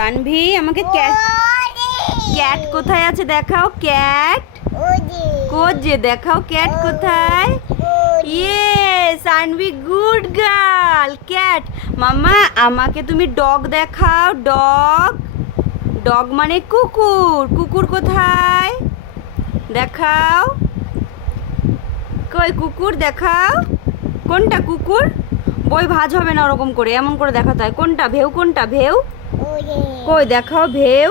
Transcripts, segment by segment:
তানভি আমাকে ক্যাট কোথায় আছে দেখাও। ক্যাট কোজে দেখাও, ক্যাট কোথায়? Yes Tanvi, good girl. Cat mama আমাকে তুমি ডগ দেখাও। ডগ ডগ মানে কুকুর। কুকুর কোথায় দেখাও। কই কুকুর দেখাও। কোনটা কুকুর? বই ভাঁজ হবে না ওরকম করে, এমন করে দেখাতে হয়। কোনটা ভেউ? কোনটা ভেউ? কই দেখাও ভেউ।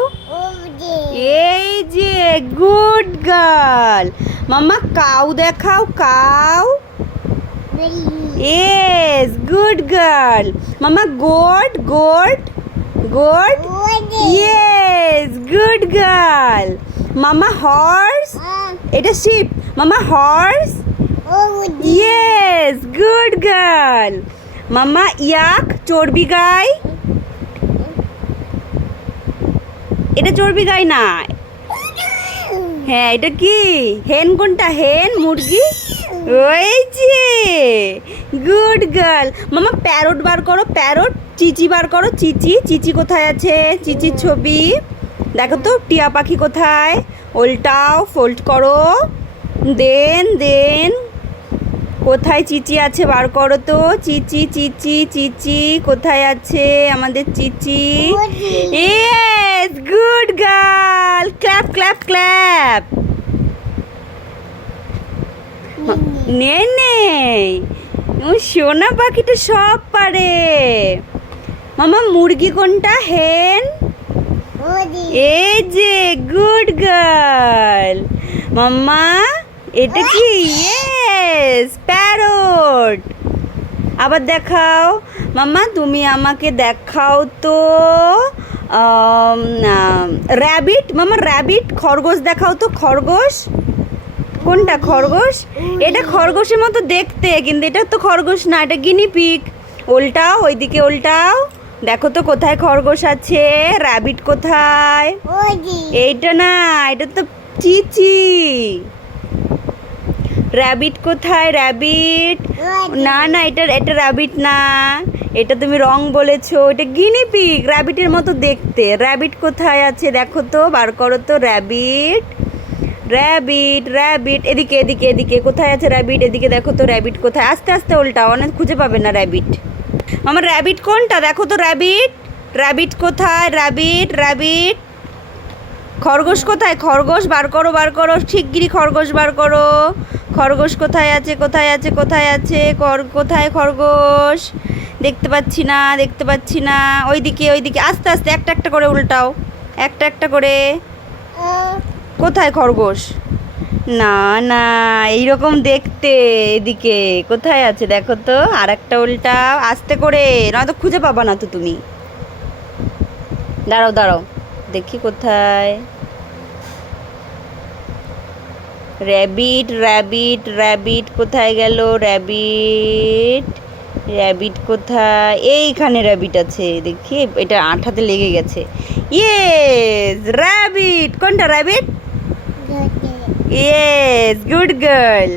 এই যে গুড গার্ল। মাম্মা কাউ দেখাও। Cow. Yes good girl. Mama goat. Goat goat. Yes good girl. Mama horse. এটা sheep. Mama horse. Yes good girl. Mama yak চর্বি গাই। এটা চর্বি গাই না। হ্যাঁ এটা কি? হেন। কোনটা হেন? মুরগি। ওই যে গুড গার্ল। মামা প্যারট বার করো। প্যারট। চিচি বার করো। চিচি। চিচি কোথায় আছে? চিচির ছবি দেখো তো। টিয়া পাখি কোথায়? উল্টাও, ফোল্ড করো। দেন দেন কোথায় চিচি আছে বার করো তো। চিচি চিচি চিচি কোথায় আছে আমাদের চিচি? Yes good girl. Clap clap clap. নে নে সোনা পাখিটা সব পারে। মামা মুরগি কোনটা? হেন। এই যে গুড গার্ল। মাম্মা এটা কি? Yes parrot. আবার দেখাও। মাম্মা তুমি আমাকে দেখাও তো র্যাবিট। মাম্মা র্যাবিট। খরগোশ দেখাও তো। খরগোশ কোনটা? খরগোশ। এটা খরগোশের মতো দেখতে, কিন্তু এটা তো খরগোশ না, এটা গিনিপিগ। উল্টাও, ওইদিকে উল্টাও। দেখো তো কোথায় খরগোশ আছে। র্যাবিট কোথায়? এইটা না, এটা তো চিচি। র্যাবিট কোথায়? র্যাবিট না না, এটা এটা র্যাবিট না, এটা তুমি রং বলেছো। এটা গিনিপিগ, র্যাবিটের মতো দেখতে। র্যাবিট কোথায় আছে দেখো তো, বার করো তো। Rabbit rabbit rabbit. এদিকে এদিকে এদিকে কোথায় আছে র্যাবিট? এদিকে দেখো তো র্যাবিট কোথায়। আস্তে আস্তে উল্টাও, অনেক খুঁজে পাবে না র্যাবিট। আমার র্যাবিট কোনটা দেখো তো। র্যাবিট র্যাবিট কোথায়? Rabbit rabbit. খরগোশ কোথায়? খরগোশ বার করো, বার করো শিগগিরই। খরগোশ বার করো। খরগোশ কোথায় আছে? কোথায় আছে? কোথায় আছে? কোথায় খরগোশ? দেখতে পাচ্ছি না, দেখতে পাচ্ছি না। ওইদিকে ওইদিকে। আস্তে আস্তে একটা একটা করে উল্টাও, একটা একটা করে। কোথায় খরগোশ? না না, এইরকম দেখতে। এদিকে কোথায় আছে দেখো তো। আর একটা উল্টাও আস্তে করে, নয়তো খুঁজে পাবা না তো তুমি। দাঁড়াও দাঁড়াও দেখি কোথায়। র্যাবিট র্যাবিট র্যাবিট কোথায় গেল? র্যাবিট র্যাবিট কোথায়? এইখানে র্যাবিট আছে দেখি। এটা আঠাতে লেগে গেছে। Yes rabbit. কোনটা র্যাবিট? Yes good girl.